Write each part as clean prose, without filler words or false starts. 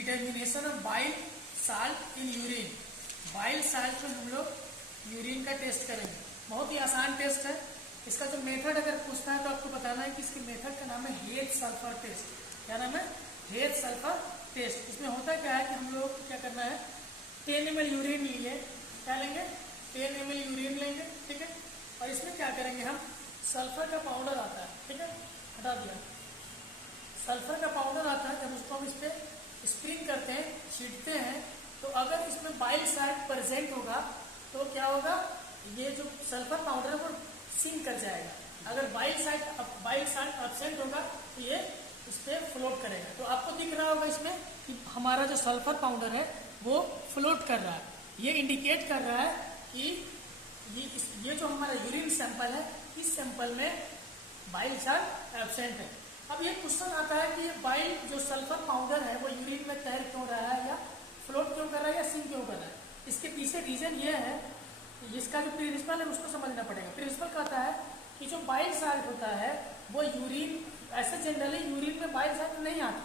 Determination of bile salt in urine. Bile salt में हम लोग यूरिन का टेस्ट करेंगे। बहुत ही आसान टेस्ट है। इसका जो मेथड अगर पूछता है तो आपको बताना है कि इसके मेथड का नाम है हेथ सल्फर टेस्ट। क्या नाम है? Hay's sulphur test. इसमें होता क्या है कि हम लोग को क्या करना है, 10 ml यूरिन लिए, क्या लेंगे, 10 ml यूरिन लेंगे, ठीक है। और इसमें क्या करेंगे, हम सल्फर का पाउडर आता है, ठीक है, हटा दिया, सल्फर का पाउडर आता है, जब उसको हम इस पर स्प्रिंग करते हैं, छींटते हैं, तो अगर इसमें बाइल साल्ट प्रेजेंट होगा तो क्या होगा, ये जो सल्फर पाउडर है वो सिंक कर जाएगा। अगर बाइल साल्ट एब्सेंट होगा तो ये इस पर फ्लोट करेगा। तो आपको दिख रहा होगा इसमें कि हमारा जो सल्फर पाउडर है वो फ्लोट कर रहा है। ये इंडिकेट कर रहा है कि ये जो हमारा यूरिन सैंपल है, इस सैंपल में बाइल साल्ट एब्सेंट है। अब ये क्वेश्चन आता है कि ये बाइल जो सल्फर पाउडर है वो यूरिन में तैर क्यों रहा है, या फ्लोट क्यों कर रहा है, या सिंक क्यों कर रहा है। इसके पीछे रीजन ये है, इसका जो प्रिंसिपल है उसको समझना पड़ेगा। प्रिंसिपल कहता है कि जो बाइल साल्ट होता है वो यूरिन, ऐसे जनरली यूरिन में बाइल साल्ट नहीं आता,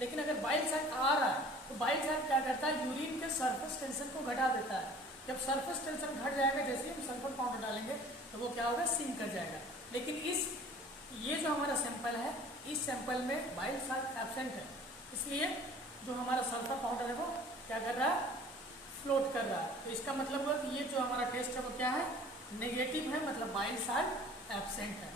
लेकिन अगर बाइल साल्ट आ रहा है तो बाइल साल्ट क्या करता है, यूरिन के सरफेस टेंशन को घटा देता है। जब सरफेस टेंशन घट जाएगा, जैसे ही हम सल्फर पाउडर डालेंगे तो वो क्या होगा, सिंक कर जाएगा। लेकिन ये जो हमारा सैंपल है, इस सैंपल में बाइल साल्ट एब्सेंट है, इसलिए जो हमारा सल्फर पाउडर है वो क्या कर रहा है, फ्लोट कर रहा है। तो इसका मतलब हुआ कि ये जो हमारा टेस्ट है वो क्या है, नेगेटिव है, मतलब बाइल साल्ट एब्सेंट है।